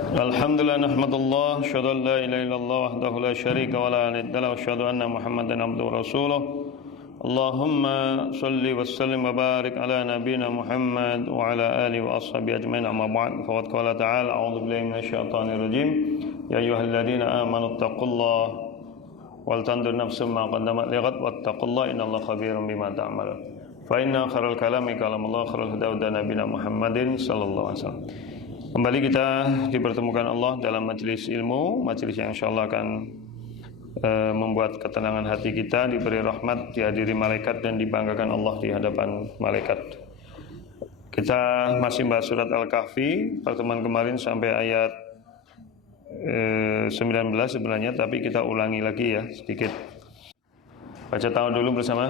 Alhamdulillah nahmadullah asyhadu an la ilaha illallah wahdahu la syarika wa la nidda lahu wa asyhadu anna Muhammadan abduhu wa rasuluh. Allahumma shalli wa sallim wa barik ala nabiyyina Muhammad wa ala alihi wa ashabihi ajmain, amma ba'd. Faqad qala ta'ala a'udzu billahi minasy syaithanir rajim. Ya ayyuhalladzina amanu taqullaha wal tanzur nafsum ma qaddamat lighad wattaqullaha innallaha khabirum bima ta'malun. Fa inna khairal kalami kalamullah khairal huda nabiyina Muhammadin sallallahu alaihi wasallam. Kembali kita dipertemukan Allah dalam majelis ilmu, majelis yang insyaallah akan membuat ketenangan hati kita, diberi rahmat, dihadiri malaikat dan dibanggakan Allah di hadapan malaikat. Kita masih bahas surat Al-Kahfi. Pertemuan kemarin sampai ayat 19 sebenarnya, tapi kita ulangi lagi ya sedikit. Baca ta'awudz dulu bersama.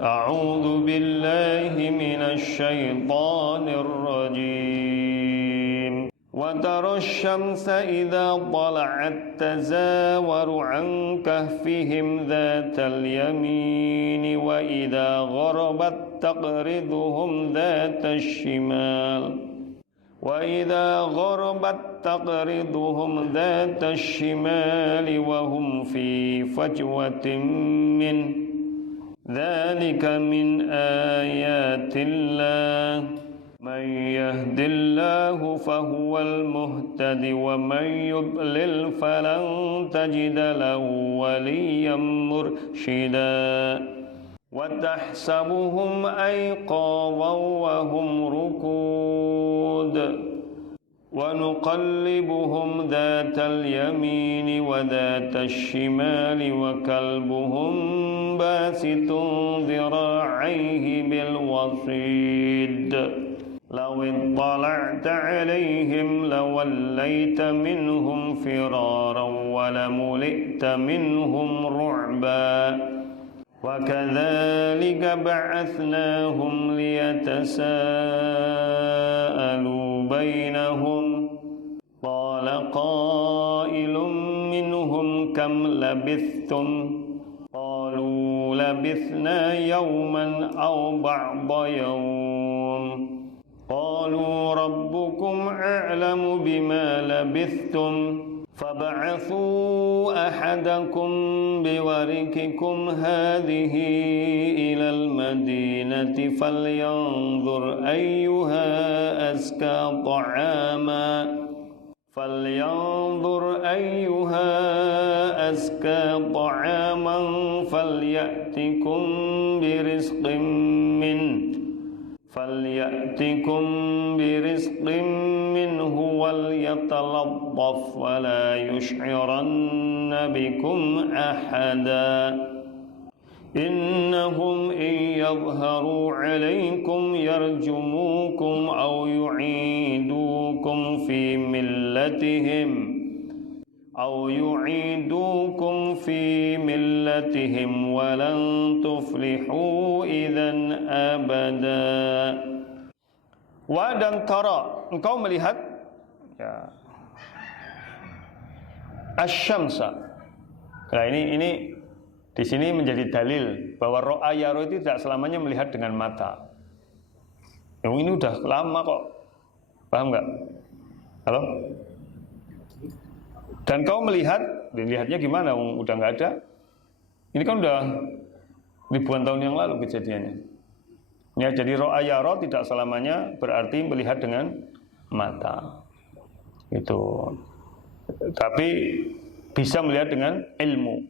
A'udzu billahi minasy syaithanir rajim. Wa tarasy syamsa idza tala'at tazawaru 'an kahfihim dzatal yamin wa idza gharabat taqriduhum dzatash shimal wa idza gharabat taqriduhum dzatash shimal wa hum fi fajwatin min dzalika min ayatillah. Man yahdillahu fahuwal muhtadi wa man yudlil falan tajida lahu waliyyan mursyida. Wa tahsabuhum ayqadhan wa hum rukud wa nuqallibuhum dhatal yamini wa dhatash shimali wa kalbuhum basitun dhira'aihi bil wasid. Law ittala'ta 'alaihim lawallaita minhum firaran wa lamulita minhum ru'ba wa kadzalika ba'atsnahum liyatasaalu bainahum qala qailun minhum kam labithtum qalu labithna yawman aw ba'da yawm qalu rabbukum a'lamu bima labithtum fab'athu ahadakum biwarikikum hadhihi ilal madinati falyanzur ayyuha azka ta'ama falyatikum birizqin minhu wal yatalattaf wa la yush'iranna bikum ahada. Innahum in yadhharu 'alaykum yarjumukum aw yu'idukum fi millatihim wa lan tuflihu idzan abada. Wa dan tara, engkau melihat ya asy-syamsa. Nah ini di sini menjadi dalil bahwa ro'a yaro itu tidak selamanya melihat dengan mata. Yang ini udah lama kok. Paham enggak? Halo? Dan kau dilihatnya gimana? Udah enggak ada. Ini kan udah ribuan tahun yang lalu kejadiannya. Ya, jadi ro'a yaro tidak selamanya berarti melihat dengan mata. Itu. Tapi bisa melihat dengan ilmu.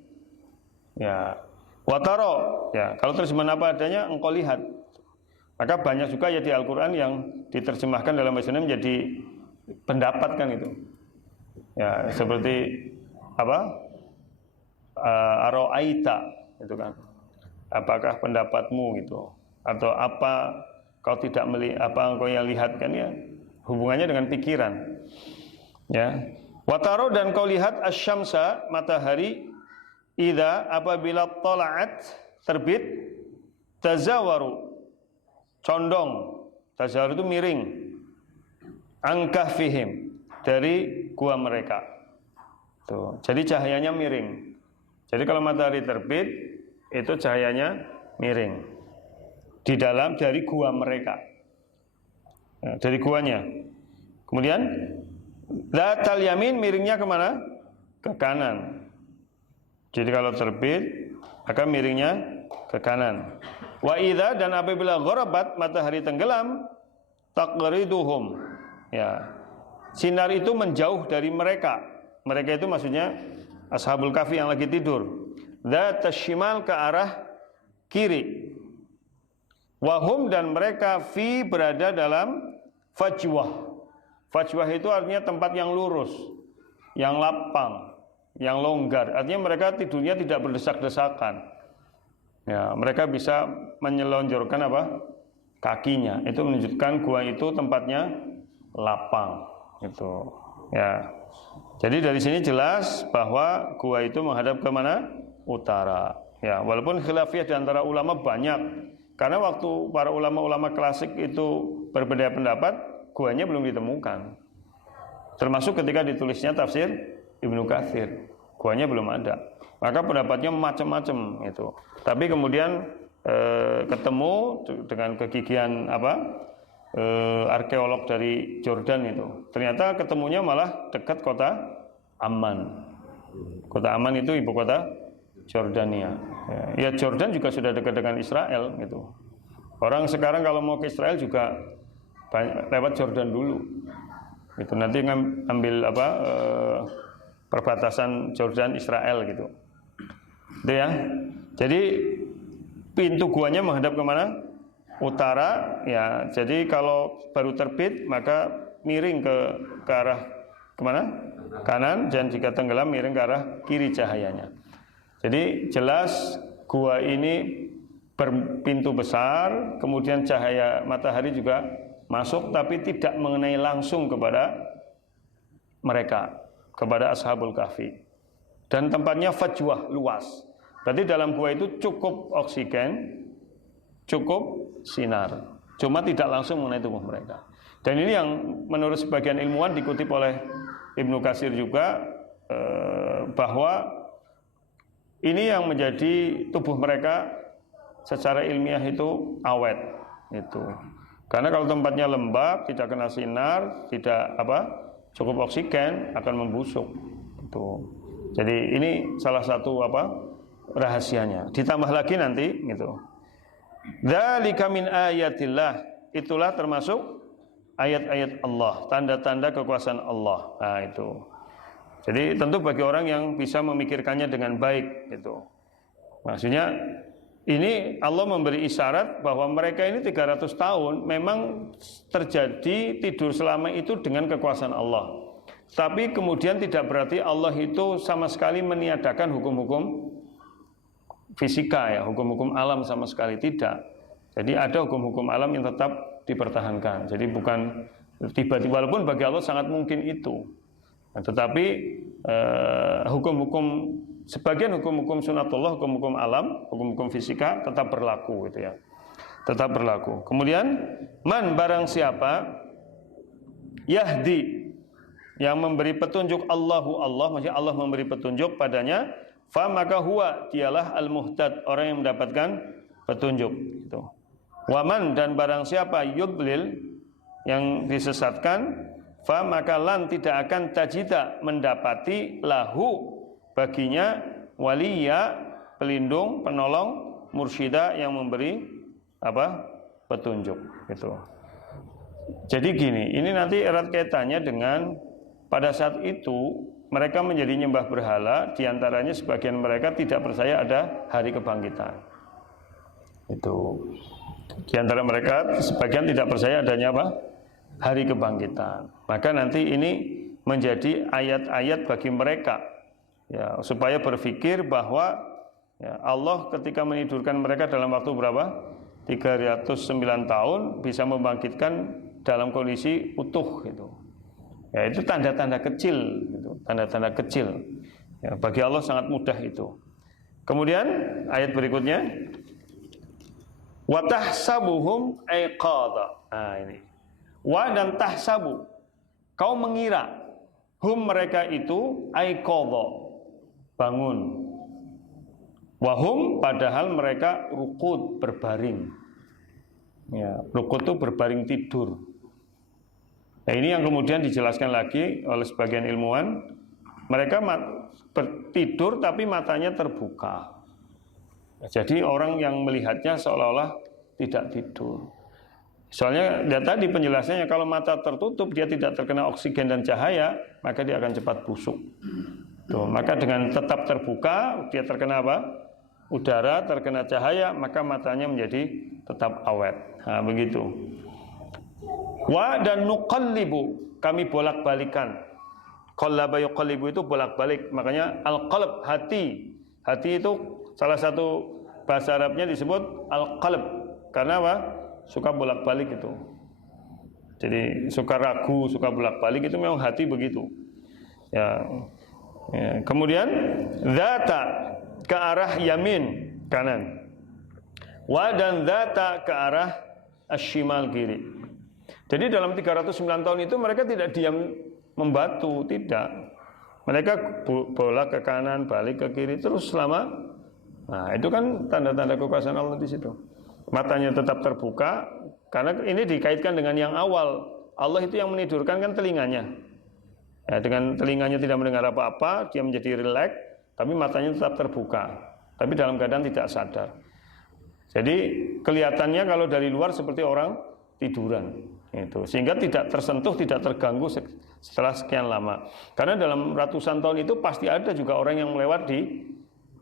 Ya. Wataro, ya, kalau terjemahan apa adanya engkau lihat. Maka banyak juga ya di Al-Qur'an yang diterjemahkan dalam bahasa Indonesia menjadi pendapat kan itu. Ya, seperti apa? Aro'aita itu kan. Apakah pendapatmu gitu? Atau apa kau tidak melihat, apa engkau yang lihat kan ya? Hubungannya dengan pikiran. Ya. Wataro dan kau lihat asy-syamsa matahari idza apabila tala'at terbit tazawaru condong. Tazawaru itu miring. Angkafihim dari gua mereka. Tuh. Jadi cahayanya miring. Jadi kalau matahari terbit itu cahayanya miring. Di dalam dari gua mereka. Nah, dari guanya. Kemudian Dzatal yamin miringnya kemana? Ke kanan. Jadi kalau terbit maka miringnya ke kanan. Wa idza, dan apabila gharabat, matahari tenggelam, taqriduhum. Ya. Sinar itu menjauh dari mereka. Mereka itu maksudnya Ashabul Kahfi yang lagi tidur. Dzatas shimal, ke arah kiri. Wahum, dan mereka fi, berada dalam fajwah. Fajwah itu artinya tempat yang lurus, yang lapang, yang longgar. Artinya mereka tidurnya tidak berdesak-desakan. Ya, mereka bisa menyelonjorkan apa? Kakinya. Itu menunjukkan gua itu tempatnya lapang. Itu. Ya. Jadi dari sini jelas bahwa gua itu menghadap ke mana? Utara. Ya, walaupun khilafiyah di antara ulama banyak. Karena waktu para ulama-ulama klasik itu berbeda pendapat, guanya belum ditemukan. Termasuk ketika ditulisnya tafsir Ibnu Katsir, guanya belum ada. Maka pendapatnya macam-macam itu. Tapi kemudian ketemu dengan kegigihan arkeolog dari Jordan itu. Ternyata ketemunya malah dekat kota Amman. Kota Amman itu ibu kota Jordania. Ya, Jordan juga sudah dekat dengan Israel gitu. Orang sekarang kalau mau ke Israel juga lewat Jordan dulu. Itu nanti ambil perbatasan Jordan Israel gitu. Itu ya. Jadi pintu guanya menghadap kemana? Utara. Ya. Jadi kalau baru terbit maka miring ke arah kemana? Kanan. Dan jika tenggelam miring ke arah kiri cahayanya. Jadi jelas gua ini berpintu besar, kemudian cahaya matahari juga masuk, tapi tidak mengenai langsung kepada mereka, kepada Ashabul Kahfi. Dan tempatnya fajwah, luas. Berarti dalam gua itu cukup oksigen, cukup sinar, cuma tidak langsung mengenai tubuh mereka. Dan ini yang menurut sebagian ilmuwan dikutip oleh Ibnu Katsir juga, bahwa ini yang menjadi tubuh mereka secara ilmiah itu awet itu. Karena kalau tempatnya lembab, tidak kena sinar, tidak cukup oksigen, akan membusuk. Itu. Jadi ini salah satu rahasianya. Ditambah lagi nanti gitu. Dzalika min ayatillah, itulah termasuk ayat-ayat Allah, tanda-tanda kekuasaan Allah. Nah, itu. Jadi tentu bagi orang yang bisa memikirkannya dengan baik gitu. Maksudnya ini Allah memberi isyarat bahwa mereka ini 300 tahun memang terjadi tidur selama itu dengan kekuasaan Allah. Tapi kemudian tidak berarti Allah itu sama sekali meniadakan hukum-hukum fisika ya, hukum-hukum alam sama sekali tidak. Jadi ada hukum-hukum alam yang tetap dipertahankan. Jadi bukan tiba-tiba, walaupun bagi Allah sangat mungkin itu. Nah, tetapi hukum-hukum, sebagian hukum-hukum sunatullah, hukum-hukum alam, hukum-hukum fisika tetap berlaku gitu ya. Tetap berlaku. Kemudian man, barang siapa yahdi, yang memberi petunjuk Allahu Allah, maksudnya Allah memberi petunjuk padanya, fa maka huwa, dialah al-muhtad, orang yang mendapatkan petunjuk gitu. Waman, dan barang siapa yudlil, yang disesatkan, fa maka lan, tidak akan tajida, mendapati lahu, baginya waliya, pelindung, penolong, mursyida, yang memberi petunjuk gitu. Jadi gini, ini nanti erat kaitannya dengan pada saat itu mereka menjadi nyembah berhala, diantaranya sebagian mereka tidak percaya ada hari kebangkitan. Itu. Di antara mereka sebagian tidak percaya adanya hari kebangkitan. Maka nanti ini menjadi ayat-ayat bagi mereka ya, supaya berpikir bahwa ya, Allah ketika menidurkan mereka dalam waktu berapa? 309 tahun bisa membangkitkan dalam kondisi utuh gitu. Ya, itu tanda-tanda kecil gitu, tanda-tanda kecil. Ya, bagi Allah sangat mudah itu. Kemudian ayat berikutnya, wa tahsabuhum aiqadha. Nah, ini. Wa, dan tahsabu, kau mengira, hum, mereka itu aiqadha, bangun. Wa hum, padahal mereka ruqud, berbaring. Ya, ruqud itu berbaring tidur. Nah, ini yang kemudian dijelaskan lagi oleh sebagian ilmuwan, mereka tidur tapi matanya terbuka. Jadi orang yang melihatnya seolah-olah tidak tidur. Soalnya tadi penjelasannya, kalau mata tertutup dia tidak terkena oksigen dan cahaya, maka dia akan cepat busuk. Tuh, maka dengan tetap terbuka, dia terkena apa? Udara, terkena cahaya, maka matanya menjadi tetap awet. Nah, begitu. Wa dan nuqallibu, kami bolak-balikan. Qallaba yuqallibu itu bolak-balik. Makanya al-qalb, hati. Hati itu salah satu bahasa Arabnya disebut al-qalb. Karena apa? Suka bolak-balik itu. Jadi suka ragu, suka bolak-balik, itu memang hati begitu. Ya. Kemudian zata ke arah yamin, kanan. Wa dan zata ke arah asyimal, kiri. Jadi dalam 309 tahun itu mereka tidak diam membatu, tidak. Mereka bolak ke kanan, balik ke kiri terus selama. Nah, itu kan tanda-tanda kekuasaan Allah di situ. Matanya tetap terbuka karena ini dikaitkan dengan yang awal. Allah itu yang menidurkan kan telinganya. Ya, dengan telinganya tidak mendengar apa-apa, dia menjadi rileks, tapi matanya tetap terbuka. Tapi dalam keadaan tidak sadar. Jadi kelihatannya kalau dari luar seperti orang tiduran. Itu sehingga tidak tersentuh, tidak terganggu setelah sekian lama. Karena dalam ratusan tahun itu pasti ada juga orang yang melewat di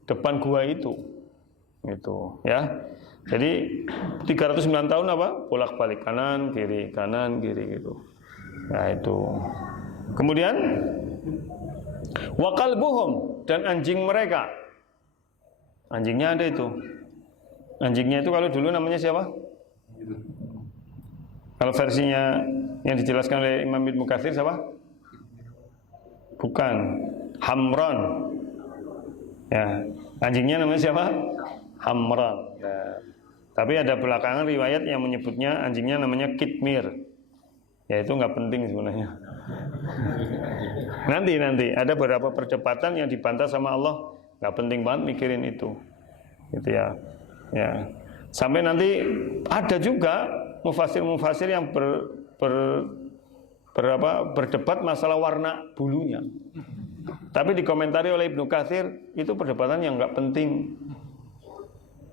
depan gua itu. Gitu, ya. Jadi 309 tahun apa? Bolak-balik kanan kiri gitu. Nah, itu. Kemudian wa qalbuhum, dan anjing mereka. Anjingnya ada itu. Anjingnya itu kalau dulu namanya siapa? Kalau versinya yang dijelaskan oleh Imam Ibnu Katsir siapa? Bukan, Hamran. Ya, anjingnya namanya siapa? Hamran. Ya. Tapi ada belakangan riwayat yang menyebutnya anjingnya namanya Kitmir. Ya, itu nggak penting sebenarnya. Nanti ada beberapa perdebatan yang dibantah sama Allah, nggak penting banget mikirin itu. Gitu ya. Ya. Sampai nanti ada juga mufasir yang berdebat masalah warna bulunya. Tapi dikomentari oleh Ibnu Katsir, itu perdebatan yang nggak penting.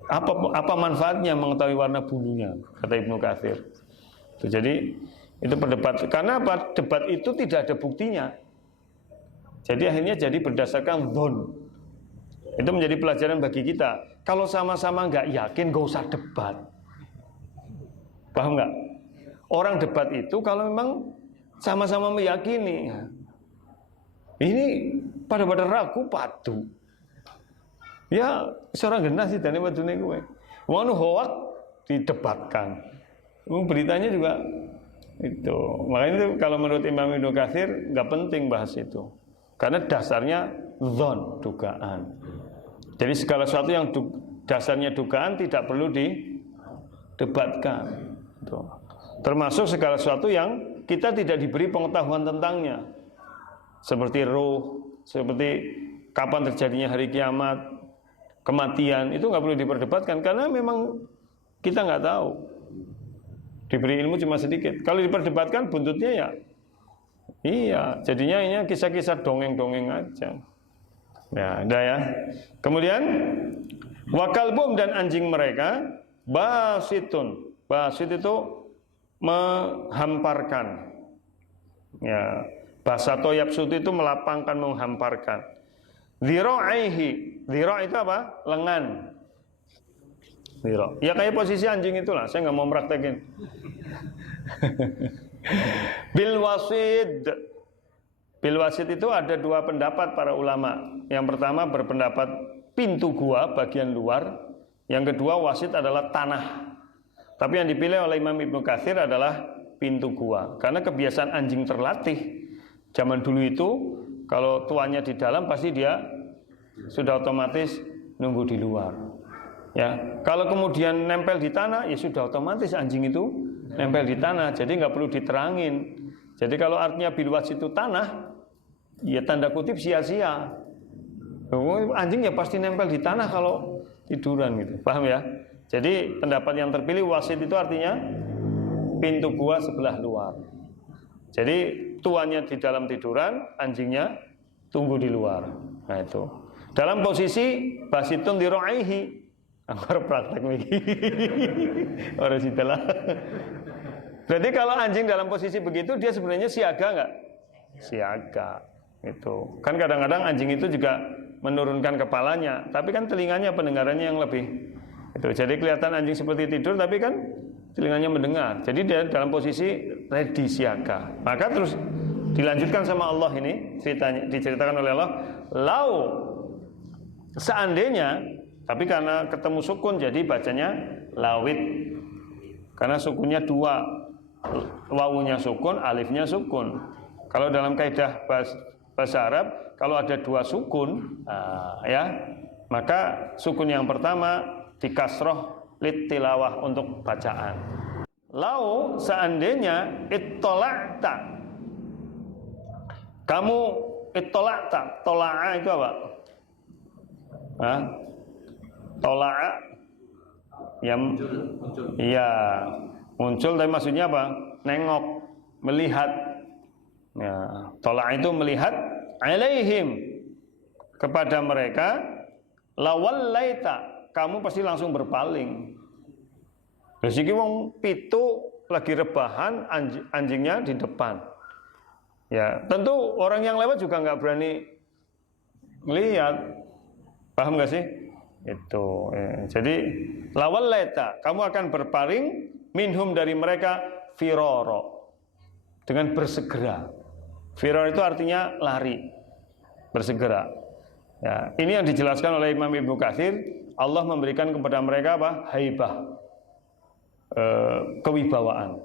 Apa manfaatnya mengetahui warna bulunya, kata Ibnu Katsir. Jadi itu berdebat. Karena apa? Debat itu tidak ada buktinya. Jadi akhirnya jadi berdasarkan dhon. Itu menjadi pelajaran bagi kita. Kalau sama-sama nggak yakin, nggak usah debat. Paham nggak? Orang debat itu kalau memang sama-sama meyakini. Ini pada ragu padu. Ya, seorang genah sih dan wadune kowe. Wong hoak didebatkan. Beritanya juga itu. Makanya itu kalau menurut Imam Ibnu Katsir nggak penting bahas itu. Karena dasarnya dzon, dugaan. Jadi segala sesuatu yang dasarnya dugaan tidak perlu didebatkan. Tuh. Termasuk segala sesuatu yang kita tidak diberi pengetahuan tentangnya, seperti roh, seperti kapan terjadinya hari kiamat, kematian, itu nggak perlu diperdebatkan karena memang kita nggak tahu. Diberi ilmu cuma sedikit. Kalau diperdebatkan buntutnya ya, iya, jadinya ini kisah-kisah dongeng-dongeng aja. Ya, ada ya. Kemudian wakalbum, dan anjing mereka basitun. Basit itu menghamparkan. Ya, basato yapsut itu melapangkan, menghamparkan. Dhira'aihi. Dhira' itu apa? Lengan. Dhira'. Ya kayak posisi anjing itulah. Saya nggak mau meraktekin. Bil wasid. Bil wasid itu ada dua pendapat para ulama. Yang pertama berpendapat pintu gua bagian luar. Yang kedua wasid adalah tanah. Tapi yang dipilih oleh Imam Ibnu Katsir adalah pintu gua. Karena kebiasaan anjing terlatih. Zaman dulu itu kalau tuannya di dalam pasti dia sudah otomatis nunggu di luar. Ya, kalau kemudian nempel di tanah ya sudah otomatis anjing itu nempel di tanah. Jadi nggak perlu diterangin. Jadi kalau artinya bil wasid itu tanah, ya tanda kutip sia-sia. Anjing ya pasti nempel di tanah kalau tiduran gitu. Paham ya? Jadi pendapat yang terpilih wasid itu artinya pintu gua sebelah luar. Jadi tuannya di dalam tiduran, anjingnya tunggu di luar. Nah itu. Dalam posisi basitun diraihi. Angkor praktek iki. Ora sitelah. Berarti kalau anjing dalam posisi begitu dia sebenarnya siaga enggak? Siaga. Itu. Kan kadang-kadang anjing itu juga menurunkan kepalanya, tapi kan telinganya pendengarannya yang lebih. Itu. Jadi kelihatan anjing seperti tidur tapi kan telinganya mendengar. Jadi dia dalam posisi ready siaga. Maka terus dilanjutkan sama Allah ini ceritanya, diceritakan oleh Allah, lau seandainya, tapi karena ketemu sukun jadi bacanya lawit. Karena sukunnya dua, wawunya sukun, alifnya sukun. Kalau dalam kaidah bahasa Arab, kalau ada dua sukun, ya, maka sukun yang pertama dikasroh littilawah untuk bacaan. Lau seandainya ittola'ta, kamu ittola'ta, tola'a itu apa? Tola'a yang muncul. Iya, muncul tapi maksudnya apa? Nengok, melihat. Ya, tola'a itu melihat alaihim kepada mereka, lawallaita, kamu pasti langsung berpaling. Terus iki wong pitu lagi rebahan, anjingnya di depan. Ya, tentu orang yang lewat juga nggak berani melihat. Paham nggak sih? Itu. Ya. Jadi lawallaita, kamu akan berpaling minhum dari mereka firoro, dengan bersegera. Firoro itu artinya lari, bersegera. Ya, ini yang dijelaskan oleh Imam Ibnu Katsir. Allah memberikan kepada mereka apa? Haibah, kewibawaan.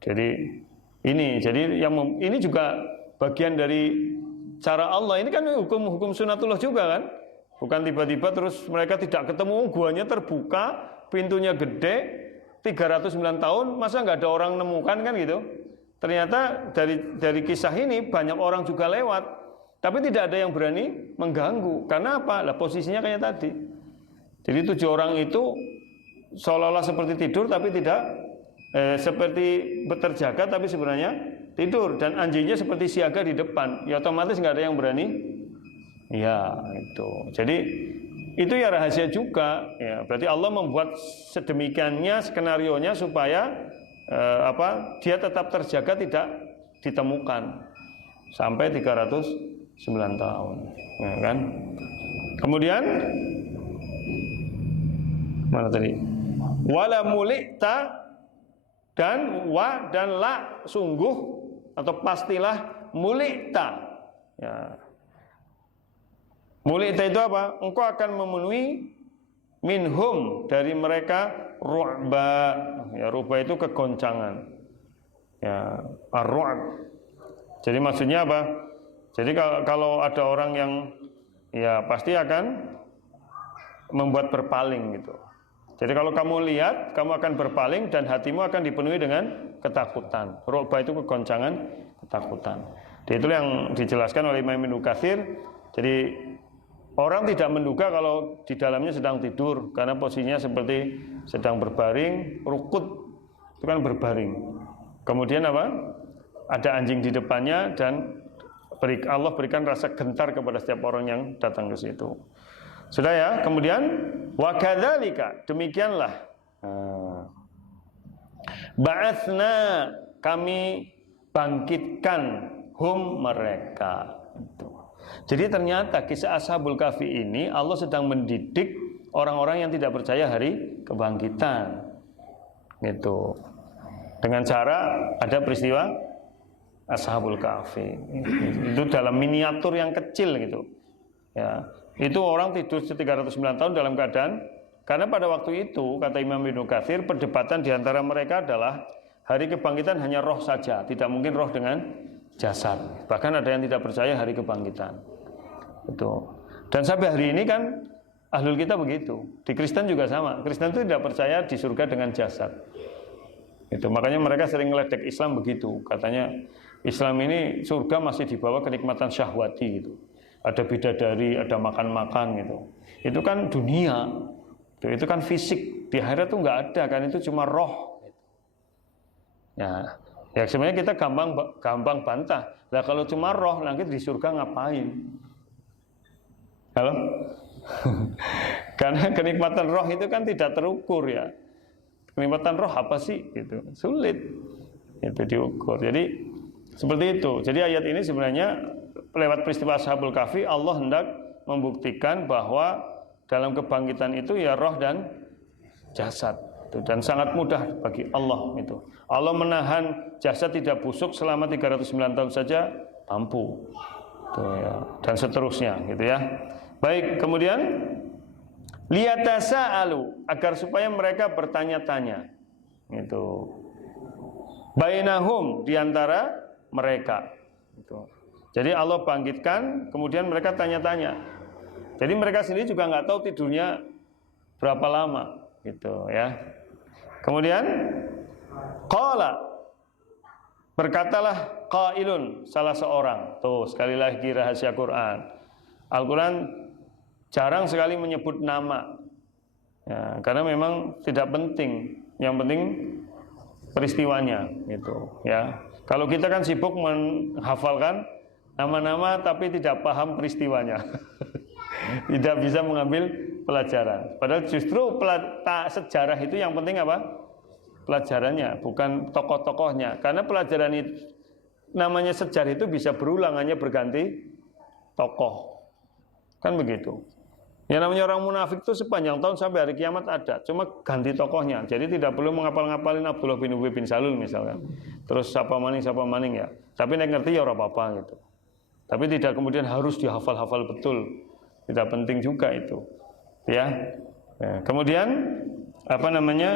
Jadi ini juga bagian dari cara Allah. Ini kan hukum sunatullah juga kan? Bukan tiba-tiba terus mereka tidak ketemu, guanya terbuka, pintunya gede, 309 tahun, masa nggak ada orang nemukan kan gitu? Ternyata dari kisah ini banyak orang juga lewat. Tapi tidak ada yang berani mengganggu. Karena apa? Lah posisinya kayak tadi. Jadi 7 orang itu seolah-olah seperti tidur tapi tidak seperti terjaga tapi sebenarnya tidur. Dan anjingnya seperti siaga di depan. Ya otomatis nggak ada yang berani. Ya itu. Jadi itu ya rahasia juga. Ya, berarti Allah membuat sedemikiannya skenarionya supaya dia tetap terjaga, tidak ditemukan sampai 309 tahun, ya kan? Kemudian mana tadi? Wala mulikta, dan wa dan la sungguh atau pastilah mulikta. Ya. Mulikta itu apa? Engkau akan memenuhi minhum dari mereka ru'ba. Ya, ru'ba itu kegoncangan. Ya, ar-ru'b. Jadi maksudnya apa? Jadi kalau ada orang yang ya pasti akan membuat berpaling gitu. Jadi kalau kamu lihat, kamu akan berpaling dan hatimu akan dipenuhi dengan ketakutan. Ru'ba itu kegoncangan, ketakutan. Jadi itu yang dijelaskan oleh Imam Ibnu Katsir. Jadi orang tidak menduga kalau di dalamnya sedang tidur karena posisinya seperti sedang berbaring, rukut itu kan berbaring. Kemudian apa? Ada anjing di depannya dan Allah berikan rasa gentar kepada setiap orang yang datang ke situ. Sudah ya, kemudian wa kadzalika, demikianlah ba'atsna, kami bangkitkan hum mereka. Jadi ternyata kisah Ashabul Kahfi ini Allah sedang mendidik orang-orang yang tidak percaya hari kebangkitan. Gitu. Dengan cara ada peristiwa Ashabul Kahfi. Itu dalam miniatur yang kecil gitu. Ya. Itu orang tidur 309 tahun dalam keadaan, karena pada waktu itu kata Imam Ibnu Katsir, perdebatan di antara mereka adalah hari kebangkitan hanya roh saja, tidak mungkin roh dengan jasad. Bahkan ada yang tidak percaya hari kebangkitan. Itu. Dan sampai hari ini kan ahlul kita begitu. Di Kristen juga sama. Kristen itu tidak percaya di surga dengan jasad. Itu makanya mereka sering ngeledek Islam begitu. Katanya Islam ini surga masih dibawa kenikmatan syahwati gitu. Ada bidadari, ada makan-makan gitu. Itu kan dunia. Itu kan fisik. Di akhirat itu nggak ada kan, itu cuma roh. Ya. Ya sebenarnya kita gampang bantah. Lah kalau cuma roh, langit di surga ngapain? Halo? Karena kenikmatan roh itu kan tidak terukur ya. Kenikmatan roh apa sih? Gitu. Sulit itu diukur. Jadi seperti itu. Jadi ayat ini sebenarnya lewat peristiwa Ashabul Kahfi Allah hendak membuktikan bahwa dalam kebangkitan itu ya roh dan jasad. Dan sangat mudah bagi Allah itu. Allah menahan jasad tidak busuk selama 309 tahun saja mampu. Itu ya. Dan seterusnya gitu ya. Baik, kemudian liyatasaalu, agar supaya mereka bertanya-tanya. Itu. Bainahum, diantara mereka. Itu. Jadi Allah bangkitkan, kemudian mereka tanya-tanya. Jadi mereka sendiri juga nggak tahu tidurnya berapa lama, gitu ya. Kemudian qala, berkatalah qailun, salah seorang. Tuh sekali lagi rahasia Quran. Al-Quran jarang sekali menyebut nama ya, karena memang tidak penting. Yang penting peristiwanya gitu ya. Kalau kita kan sibuk menghafalkan nama-nama tapi tidak paham peristiwanya. Tidak bisa mengambil pelajaran. Padahal justru sejarah itu yang penting apa? Pelajarannya, bukan tokoh-tokohnya. Karena pelajaran itu, namanya sejarah itu bisa berulang, hanya berganti tokoh. Kan begitu. Yang namanya orang munafik itu sepanjang tahun sampai hari kiamat ada, cuma ganti tokohnya. Jadi tidak perlu menghafal-ngapalin Abdullah bin Ubay bin Salul misalkan. Terus siapa maning ya. Tapi nek ngerti ya ora apa-apa gitu. Tapi tidak kemudian harus dihafal-hafal betul. Tidak penting juga itu. Ya. Kemudian apa namanya?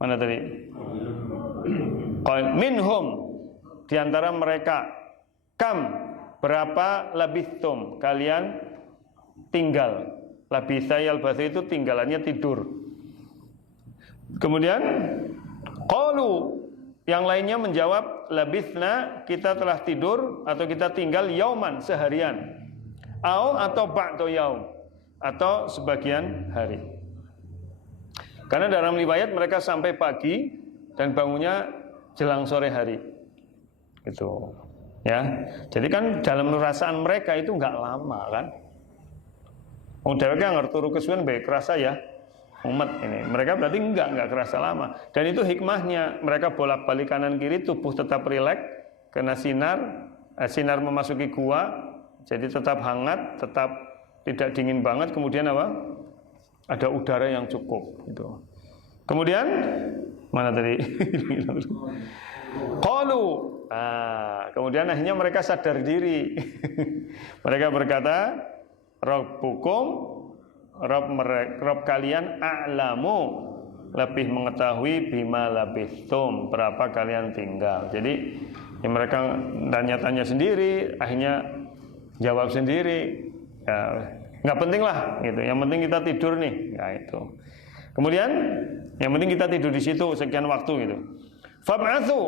Mana tadi? Minhum, di antara mereka, kam, berapa labithum kalian tinggal. Labitha yalbatha itu tinggalannya tidur. Kemudian qalu, yang lainnya menjawab labithna, kita telah tidur atau kita tinggal yauman, seharian. Atau ba'du yaum, atau sebagian hari. Karena dalam riwayat mereka sampai pagi dan bangunnya jelang sore hari. Gitu. Ya. Jadi kan dalam perasaan mereka itu enggak lama kan. Wong dheweke ngerti turu kesuwen bae kerasa ya umat ini. Mereka berarti enggak kerasa lama. Dan itu hikmahnya, mereka bolak-balik kanan kiri, tubuh tetap rileks karena sinar memasuki gua, jadi tetap hangat, tetap tidak dingin banget. Kemudian apa? Ada udara yang cukup gitu. Kemudian mana tadi? Qalu. Kemudian akhirnya mereka sadar diri. Mereka berkata, Rabbukum, Rabb kalian a'lamu, lebih mengetahui bima labithum, berapa kalian tinggal. Jadi ya mereka tanya-tanya sendiri, akhirnya jawab sendiri. Ya, nggak penting lah gitu. Yang penting kita tidur nih. Ya itu. Kemudian yang penting kita tidur di situ sekian waktu gitu. Fab'atsu.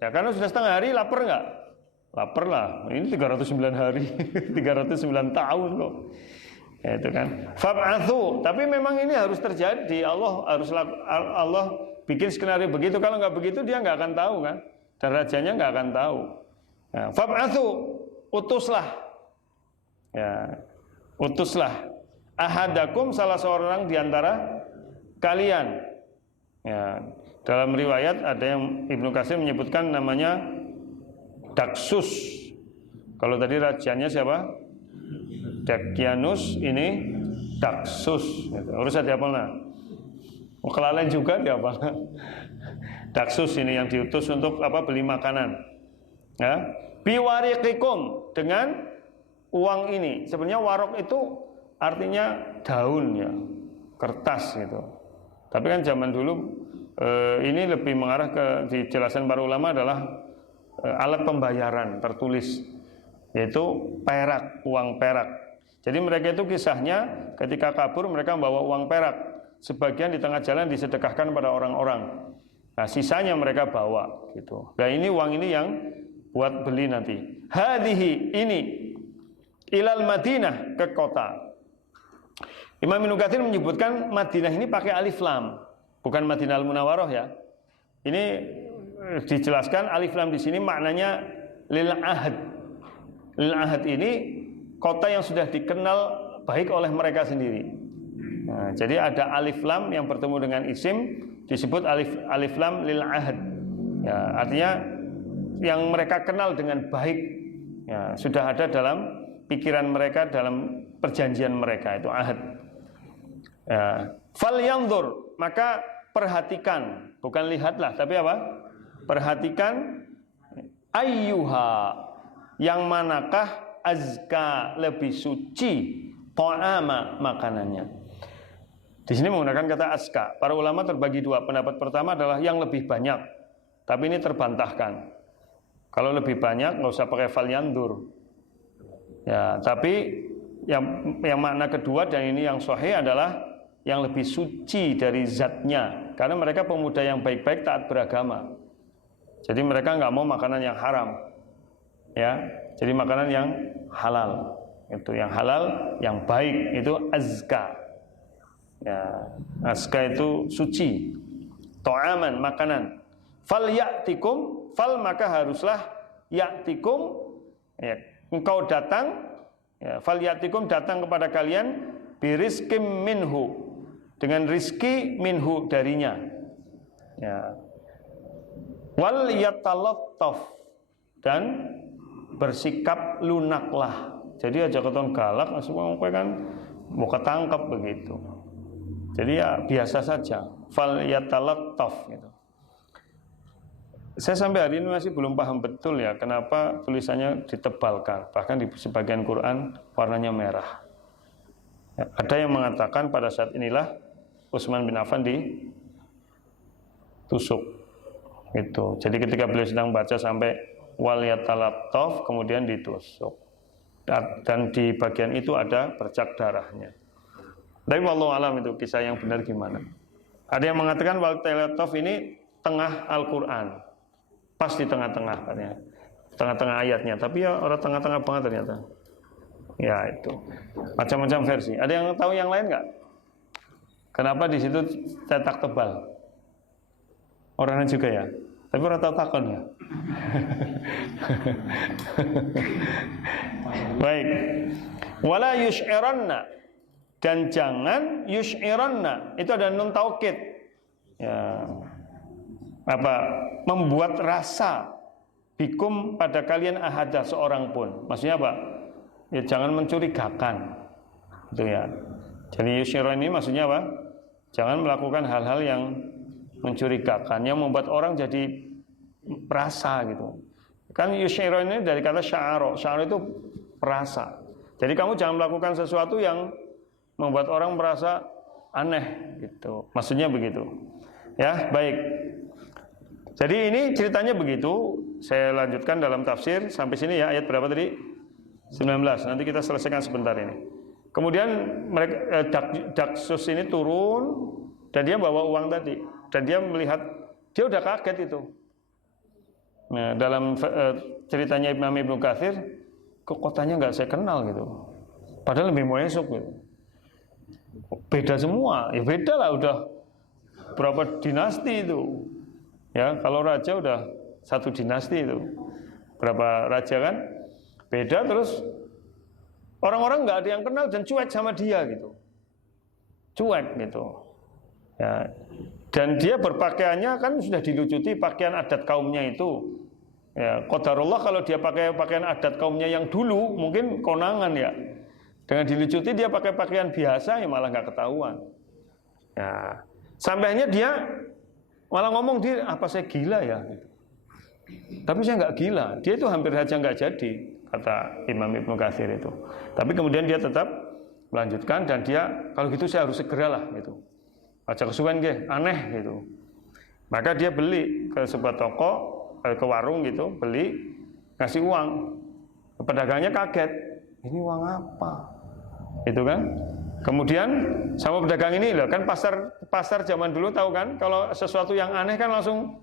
Ya karena sudah setengah hari, lapar nggak? Lapar lah. Ini 309 hari, 309 tahun kok. Ya, itu kan. Fab'atsu. Tapi memang ini harus terjadi. Allah bikin skenario begitu. Kalau nggak begitu dia nggak akan tahu kan. Dan rajanya nggak akan tahu. Ya, fab'atsu. Utuslah. Ya, utuslah ahadakum, salah seorang di antara kalian. Ya, dalam riwayat ada yang Ibnu Katsir menyebutkan namanya Daksus. Kalau tadi rajanya siapa? Dakyanus, ini Daksus. Harus dihafalna. Kelalen juga dihafalna. Daksus ini yang diutus untuk apa? Beli makanan. Ya, biwariqikum, dengan uang ini. Sebenarnya warok itu artinya daun ya, kertas gitu. Tapi kan zaman dulu ini lebih mengarah ke, dijelasan para ulama adalah alat pembayaran tertulis, yaitu perak, uang perak. Jadi mereka itu kisahnya ketika kabur mereka membawa uang perak. Sebagian di tengah jalan disedekahkan pada orang-orang. Nah sisanya mereka bawa gitu. Nah ini uang ini yang buat beli nanti. Hadihi, ini ilal Madinah, ke kota. Imam Ibnu Katsir menyebutkan Madinah ini pakai alif lam, bukan Madinah al-Munawwarah ya. Ini dijelaskan alif lam di sini maknanya lil ahad. Lil ahad ini kota yang sudah dikenal baik oleh mereka sendiri. Nah, jadi ada alif lam yang bertemu dengan isim disebut alif lam lil ahad. Ya, artinya yang mereka kenal dengan baik, ya, sudah ada dalam pikiran mereka, dalam perjanjian mereka, itu ahad. Ya. Fal yanzur, maka perhatikan, bukan lihatlah, tapi apa? Perhatikan ayyuha, yang manakah azka, lebih suci, ta'ama, makanannya. Di sini menggunakan kata azka. Para ulama terbagi dua. Pendapat pertama adalah yang lebih banyak, tapi ini terbantahkan. Kalau lebih banyak nggak usah pakai fal yandur. Ya, tapi yang makna kedua dan ini yang sahih adalah yang lebih suci dari zatnya, karena mereka pemuda yang baik-baik, taat beragama. Jadi mereka nggak mau makanan yang haram, ya. Jadi makanan yang halal, itu yang halal, yang baik, itu azka. Ya, azka itu suci. Ta'aman, makanan. Fal ya'tikum, fal maka haruslah ya'tikum, ya, engkau datang, ya, fal ya'tikum datang kepada kalian birizkim minhu, dengan rizki minhu darinya, ya. Wal yatalattaf, dan bersikap lunaklah. Jadi aja keton galak semua kan mau ketangkep begitu. Jadi ya biasa saja. Fal yatalattaf gitu. Saya sampai hari ini masih belum paham betul ya kenapa tulisannya ditebalkan, bahkan di sebagian Quran warnanya merah. Ya, ada yang mengatakan pada saat inilah Utsman bin Affan ditusuk. Itu. Jadi ketika beliau sedang baca sampai wal yatalattaf kemudian ditusuk. Dan di bagian itu ada bercak darahnya. Tapi wallahu alam itu kisah yang benar gimana. Ada yang mengatakan wal yatalattaf ini tengah Al-Qur'an. Pas di tengah-tengah katanya. Tengah-tengah ayatnya, tapi ya orang tengah-tengah banget ternyata. Ya itu. Macam-macam versi. Ada yang tahu yang lain enggak? Kenapa di situ cetak tebal? Orangnya juga ya. Tapi orang tahu takon ya. Baik. Wala yush'iranna, dan jangan yush'iranna. Itu ada nun taukid. Ya. Membuat rasa bikum pada kalian ahada seorang pun. Maksudnya apa? Ya jangan mencurigakan. Itu ya. Jadi yush'iran ini maksudnya apa? Jangan melakukan hal-hal yang mencurigakan, yang membuat orang jadi perasa gitu. Kan yush'iran ini dari kata sya'ara. Sya'ara itu perasa. Jadi kamu jangan melakukan sesuatu yang membuat orang merasa aneh gitu. Maksudnya begitu. Ya, baik. Jadi ini ceritanya begitu. Saya lanjutkan dalam tafsir sampai sini ya, ayat berapa tadi? 19. Nanti kita selesaikan sebentar ini. Kemudian mereka Daksus ini turun dan dia bawa uang tadi, dan dia melihat, dia udah kaget itu. Nah, dalam ceritanya Imam Ibnu Katsir, kok kotanya nggak saya kenal gitu. Padahal lebih muesuk gitu. Beda semua, ya beda lah, udah berapa dinasti itu. Ya, kalau raja udah satu dinasti itu. Berapa raja kan? Beda, terus orang-orang nggak ada yang kenal dan cuek sama dia gitu. Cuek gitu. Ya. Dan dia berpakaiannya kan sudah dilucuti pakaian adat kaumnya itu. Ya, qadarullah kalau dia pakai pakaian adat kaumnya yang dulu mungkin konangan ya. Dengan dilucuti dia pakai pakaian biasa ya malah nggak ketahuan. Ya. Sampainya dia malah ngomong, dia apa saya gila ya? Tapi saya nggak gila. Dia itu hampir saja nggak jadi, kata Imam Ibnu Katsir itu. Tapi kemudian dia tetap melanjutkan, dan dia kalau gitu saya harus segeralah gitu. Aja kesuwen nggih, aneh gitu. Maka dia beli ke sebuah toko, ke warung gitu, beli, ngasih uang. Pedagangnya kaget, ini uang apa? Itu kan. Kemudian sama pedagang ini loh, kan pasar zaman dulu tahu kan, kalau sesuatu yang aneh kan langsung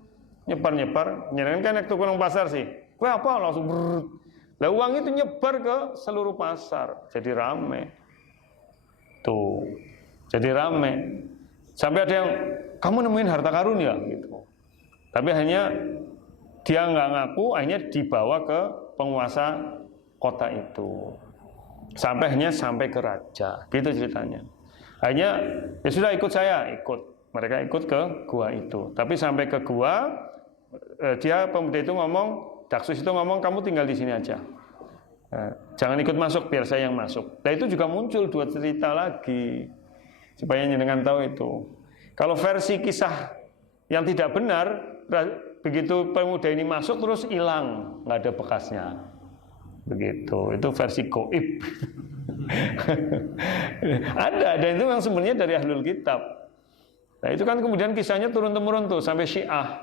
nyebar. Nyenengin kan waktu kurang pasar sih. Kue apa langsung brrr. Lah uang itu nyebar ke seluruh pasar, jadi rame. Tuh. Jadi rame. Sampai ada yang, kamu nemuin harta karun ya gitu. Tapi hanya dia nggak ngaku, akhirnya dibawa ke penguasa kota itu. Sampai ke raja, gitu ceritanya. Akhirnya ya sudah ikut saya, ikut. Mereka ikut ke gua itu. Tapi sampai ke gua, dia pemuda itu ngomong, Daksus itu ngomong, kamu tinggal di sini aja. Jangan ikut masuk, biar saya yang masuk. Nah itu juga muncul 2 cerita lagi, supaya jenengan tahu itu. Kalau versi kisah yang tidak benar, begitu pemuda ini masuk terus hilang, nggak ada bekasnya. Begitu, itu versi goib. ada itu yang sebenarnya dari ahlul kitab. Nah itu kan kemudian kisahnya turun-temurun tuh sampai Syiah.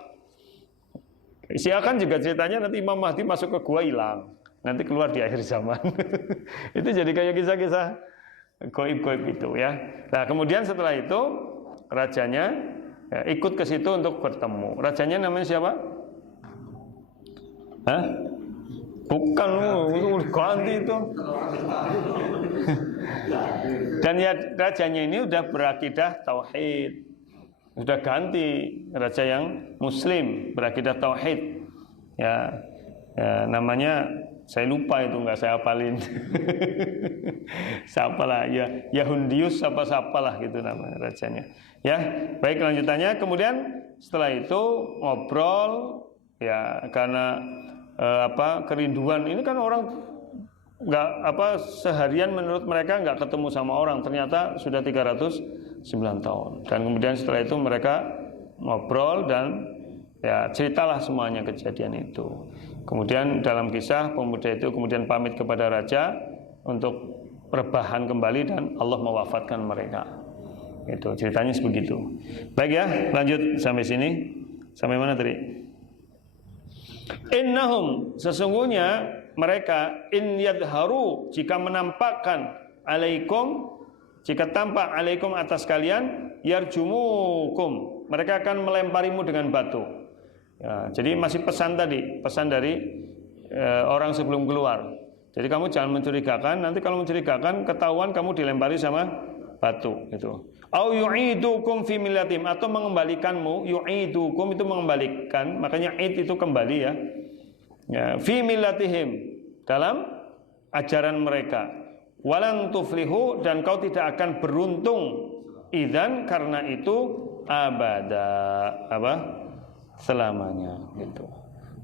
Syiah kan juga ceritanya nanti Imam Mahdi masuk ke gua hilang, nanti keluar di akhir zaman. Itu jadi kayak kisah-kisah goib-goib itu ya. Nah kemudian setelah itu rajanya ya, ikut ke situ untuk bertemu. Rajanya namanya siapa? Hah? Bukan, itu ganti itu. Dan ya rajanya ini udah berakidah tauhid. Sudah ganti raja yang muslim berakidah tauhid. Ya namanya saya lupa itu, nggak saya hafalin. Siapalah ya, Yahundius siapa-siapalah gitu namanya rajanya. Ya, baik lanjutannya. Kemudian setelah itu ngobrol ya, karena kerinduan ini kan orang nggak seharian menurut mereka nggak ketemu sama orang, ternyata sudah 309 tahun. Dan kemudian setelah itu mereka ngobrol dan ya ceritalah semuanya kejadian itu. Kemudian dalam kisah pemuda itu kemudian pamit kepada raja untuk rebahan kembali dan Allah mewafatkan mereka. Itu ceritanya sebegitu. Baik ya, lanjut sampai sini. Sampai mana tadi? Innahum, sesungguhnya mereka, in yadharu, jika menampakkan alaikum, jika tampak alaikum atas kalian, yarjumukum, mereka akan melemparimu dengan batu. Ya, jadi masih pesan tadi, pesan dari orang sebelum keluar. Jadi kamu jangan mencurigakan, nanti kalau mencurigakan ketahuan kamu dilempari sama batu gitu. Au yu'idukum fi millatim, atau mengembalikanmu, yu'idukum itu mengembalikan, makanya id itu kembali ya. Ya, fi millatihim, dalam ajaran mereka. Walan tuflihu, dan kau tidak akan beruntung idzan karena itu abada selamanya gitu.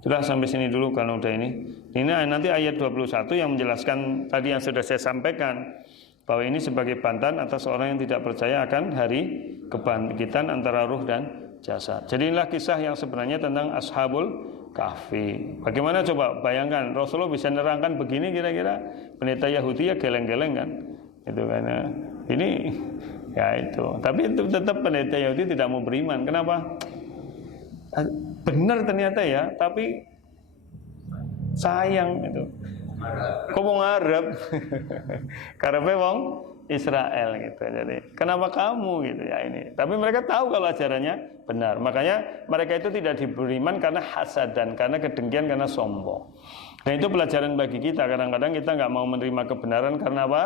Sudah sampai sini dulu kalau udah ini. Ini nanti ayat 21 yang menjelaskan tadi yang sudah saya sampaikan, bahwa ini sebagai bantahan atas orang yang tidak percaya akan hari kebangkitan antara ruh dan jasad. Jadi inilah kisah yang sebenarnya tentang Ashabul Kahfi. Bagaimana coba bayangkan Rasulullah bisa nerangkan begini, kira-kira pendeta Yahudi ya geleng-geleng kan, itu karena ini ya itu. Tapi itu tetap pendeta Yahudi tidak mau beriman. Kenapa? Benar ternyata ya, tapi sayang itu. Kok mau ngarep? Karena wong Israel gitu. Jadi kenapa kamu gitu ya ini? Tapi mereka tahu kalau ajarannya benar. Makanya mereka itu tidak diberi iman karena hasad dan karena kedengkian, karena sombong. Dan itu pelajaran bagi kita. Kadang-kadang kita nggak mau menerima kebenaran karena apa?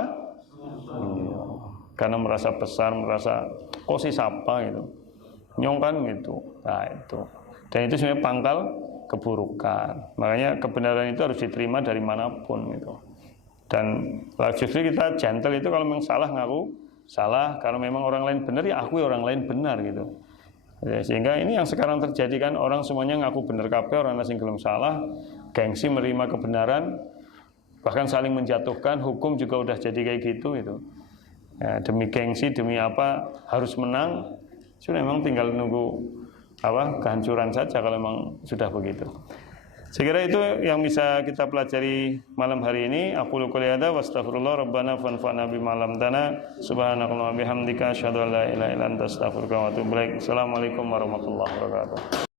Karena merasa besar, merasa kok sih siapa gitu, nyongkan gitu. Nah itu. Dan itu sebenarnya pangkal keburukan. Makanya kebenaran itu harus diterima dari manapun gitu. Dan justru kita gentle itu kalau memang salah ngaku salah, kalau memang orang lain benar ya akui orang lain benar gitu. Ya, sehingga ini yang sekarang terjadi kan, orang semuanya ngaku benar kabeh, orang asing belum salah, gengsi menerima kebenaran, bahkan saling menjatuhkan, hukum juga udah jadi kayak gitu itu. Ya, demi gengsi, demi apa harus menang. Sudah memang tinggal nunggu kehancuran saja kalau memang sudah begitu. Saya kira itu yang bisa kita pelajari malam hari ini. Aqulu qouli hadza wa astaghfirullah rabbana fanfa'na bima 'allamtana subhanakallahumma bihamdika asyhadu an la ilaha illa anta astaghfiruka wa atubu ilaik. Assalamualaikum warahmatullahi wabarakatuh.